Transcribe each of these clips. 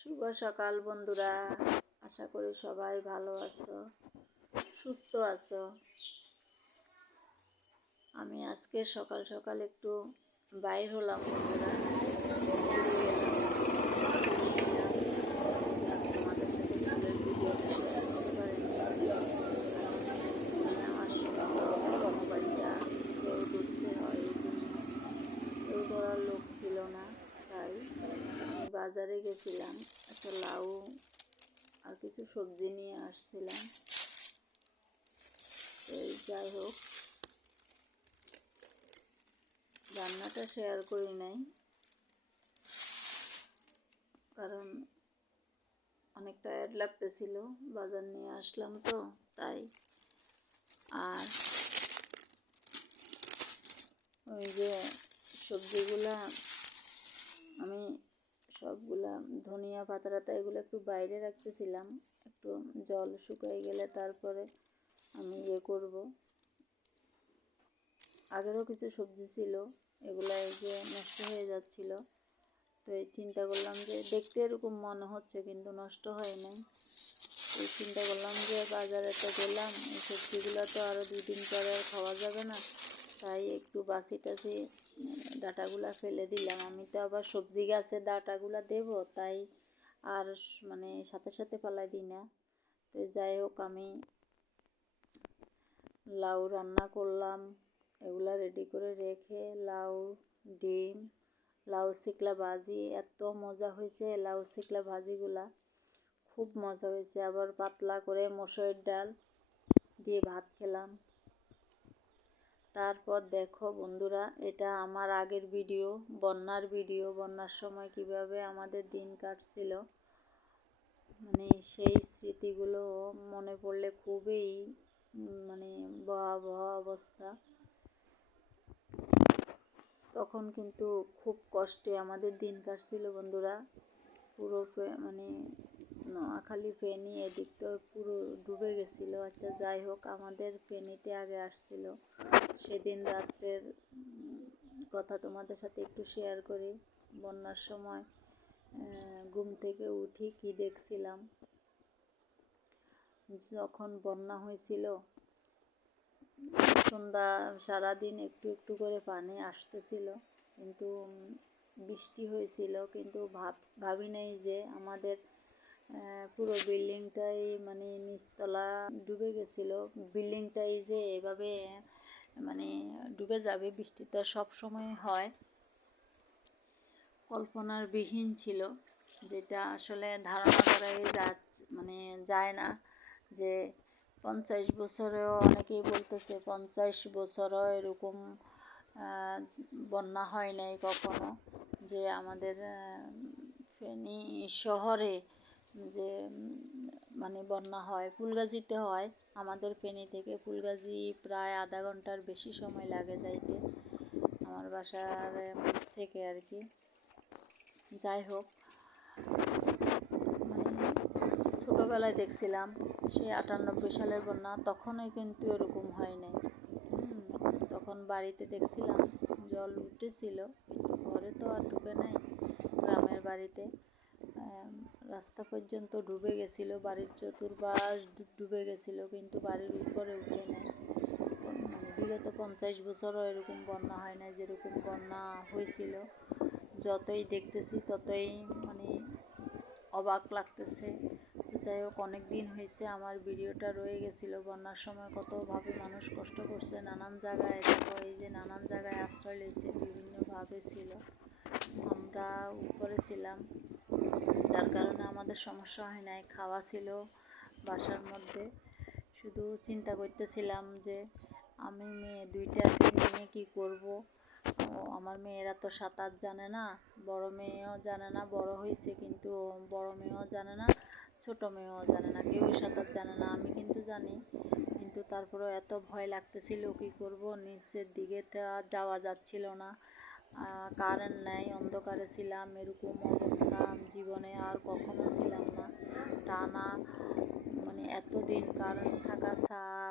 শুভ সকাল বন্ধুরা, আশা করি সবাই ভালো আছো, সুস্থ আছো। আমি আজকে সকাল সকাল একটু বাইর হলাম বন্ধুরা, তোমাদের সাথে ফুলের ভিডিও শেয়ার করতে পারিনি, আমার সময় মোবাইলটা কেউ ধরতে হয়, এই জন্য কেউ ধরার লোক ছিল না। তাই আমি বাজারে গেছিলাম, একটা লাউ আর কিছু সবজি নিয়ে আসছিলাম। এই যাই হোক, রান্নাটা শেয়ার করি নাই, কারণ অনেক টায়ার্ড লাগতেছিল, বাজার নিয়ে আসলাম তো তাই। আর ওই যে সবজিগুলা আমি সবগুলা ধনিয়া পাতা এগুলো একটু বাইরে রাখতেছিলাম, একটু জল শুকাই গেলে তারপরে আমি করব। আগেরও কিছু সবজি ছিল, এগুলা এই যে নষ্ট হয়ে যাচ্ছিল, তো এই চিন্তা করলাম যে দেখতে এরকম মনে হচ্ছে কিন্তু নষ্ট হয় নাই। এই চিন্তা করলাম যে বাজারে তো গেলাম, এই সবজিগুলো তো আরও 2 দিন পরে খাওয়া যাবে না, তাই একটু বাছি টাছি ডাঁটাগুলা ফেলে দিলাম। আমি তো আবার সবজি গাছে ডাঁটাগুলা দেব, তাই আর মানে সাথে সাথে ফেলাই দিই না। তো যাই হোক, আমি লাউ রান্না করলাম, এগুলা রেডি করে রেখে লাউ, ডিম, লাউ শিকলা ভাজি, এত মজা হয়েছে লাউ শিকলা ভাজিগুলা, খুব মজা হয়েছে। আবার পাতলা করে মসুরের ডাল দিয়ে ভাত খেলাম। তারপর দেখো বন্ধুরা, এটা আমার আগের ভিডিও, বন্যার সময় কিভাবে আমাদের দিন কাটছিল, মানে সেই স্মৃতিগুলো মনে পড়লে খুবই মানে ভয়াবহ অবস্থা। তখন কিন্তু খুব কষ্টে আমাদের দিন কাটছিল বন্ধুরা, পুরো মানে নোয়াখালী ফেনী এদিক তো পুরো ডুবে গেছিলো। আচ্ছা যাই হোক, আমাদের ফেনীতে আগে আসছিল, সেদিন রাত্রের কথা তোমাদের সাথে একটু শেয়ার করি। বন্যার সময় ঘুম থেকে উঠি কি দেখছিলাম, যখন বন্যা হয়েছিল সন্ধ্যা সারাদিন একটু একটু করে পানি আসতেছিল, কিন্তু বৃষ্টি হয়েছিল, কিন্তু ভাবি নাই যে আমাদের পুরো বিল্ডিংটাই মানে নিচতলা ডুবে গেছিলো। বিল্ডিংটাই যে এভাবে মানে ডুবে যাবে, বৃষ্টিটা সব সময় হয়, কল্পনার বিহীন ছিল, যেটা আসলে ধারণা করাই মানে যায় না। যে 50 বছরেও অনেকেই বলতেছে 50 বছরও এরকম বন্যা হয় নাই কখনো, যে আমাদের ফেনী শহরে যে মানে বন্যা হয়। ফুলগাজীতে হয়, আমাদের ফেনী থেকে ফুলগাজী প্রায় আধা ঘন্টার বেশি সময় লাগে যাইতে, আমার বাসার থেকে আর কি। যাই হোক, মানে ছোটোবেলায় দেখছিলাম সেই 98 সালের বন্যা, তখনই কিন্তু এরকম হয় নাই। তখন বাড়িতে দেখছিলাম জল উঠেছিল, কিন্তু ঘরে তো আর ঢুকে নাই, গ্রামের বাড়িতে রাস্তা পর্যন্ত ডুবে গেছিলো, বাড়ির চতুর্পাশ ডুবে গেছিলো, কিন্তু বাড়ির উপরে উঠে নাই। মানে বিগত 50 বছরও এরকম বন্যা হয় না যেরকম বন্যা হয়েছিল। যতই দেখতেছি ততই মানে অবাক লাগতেছে। তো যাই হোক, অনেক দিন হয়েছে আমার ভিডিওটা রয়ে গেছিলো। বন্যার সময় কতভাবে মানুষ কষ্ট করছে, নানান জায়গায় দেখো, এই যে নানান জায়গায় আশ্রয় নিয়েছে, বিভিন্নভাবে ছিল। আমরা উপরে ছিলাম, যার কারণে আমাদের সমস্যা হয় নাই, খাওয়া ছিল বাসার মধ্যে। শুধু চিন্তা করতেছিলাম যে আমি মেয়ে দুইটাকে নিয়ে কি করব। আমার মেয়েরা তো সাঁতার জানে না, বড় মেয়েও জানে না, বড় হয়েছে কিন্তু বড় মেয়েও জানে না, ছোট মেয়েও জানে না, কেউই সাঁতার জানে না। আমি কিন্তু জানি, কিন্তু তারপরেও এত ভয় লাগতেছিল, কী করব, নিচের দিকে যাওয়া যাচ্ছিল না, কারেন্ট নাই, অন্ধকারে ছিলাম, এরকম অবস্থা জীবনে আর কখনো ছিলাম না। টানা মানে এতদিন কারেন্ট থাকা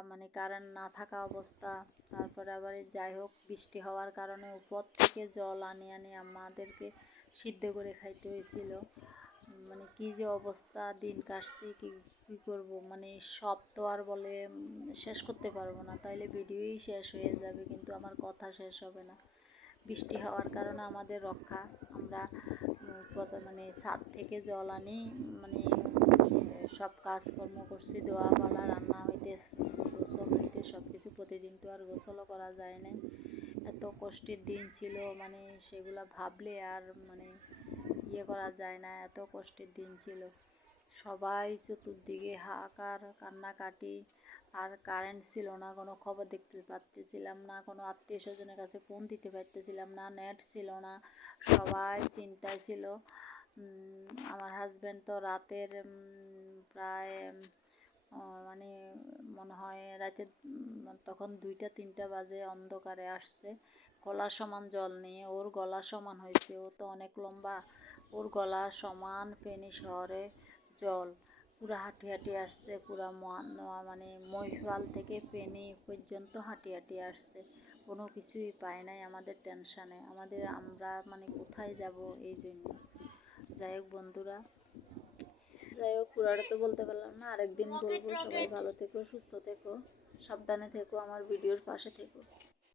মানে কারেন্ট না থাকা অবস্থা। তারপরে আবার যাই হোক, বৃষ্টি হওয়ার কারণে উপর থেকে জল আনি আমাদেরকে সিদ্ধ করে খাইতে হয়েছিল। মানে কি যে অবস্থা, দিন কাটছি কি কী করবো, মানে সব তো আর বলে শেষ করতে পারবো না, তাইলে ভিডিওই শেষ হয়ে যাবে কিন্তু আমার কথা শেষ হবে না। বৃষ্টি হওয়ার কারণে আমাদের রক্ষা, আমরা মানে ছাদ থেকে জল আনি, মানে সব কাজকর্ম করছি, দোয়া পালা রান্না হইতে গোসল হইতে সব কিছু, প্রতিদিন তো আর গোসলও করা যায় না। এত কষ্টের দিন ছিল, মানে সেগুলো ভাবলে আর মানে ইয়ে করা যায় না, এত কষ্টের দিন ছিল। সবাই চতুর্দিকে হাহাকার, কান্নাকাটি, আর কারেন্ট ছিল না, কোনো খবর দেখতে পারতেছিলাম না, কোনো আত্মীয় স্বজনের কাছে ফোন দিতে পারতেছিলাম না, নেট ছিল না, সবাই চিন্তায় ছিল। আমার হাজব্যান্ড তো রাতের প্রায় মানে মনে হয় রাতে তখন 2টা-3টা বাজে অন্ধকারে আসছে, গলা সমান জল নিয়ে, ওর গলা সমান হয়েছে, ও তো অনেক লম্বা, ওর গলা সমান ফেনী শহরে জল, পুরা হাঁটি হাঁটি আসছে, পুরা মানে মহিপাল থেকে ফেনী পর্যন্ত হাঁটি হাঁটি আসছে, কোনো কিছুই পায় নাই আমাদের টেনশানে, আমরা মানে কোথায় যাব এই জন্য। যাই হোক বন্ধুরা, যাই হোক পুরাটা তো বলতে পারলাম না, আরেকদিন বলবো। সবাই ভালো থেকো, সুস্থ থেকো, সাবধানে থেকো, আমার ভিডিওর পাশে থেকো।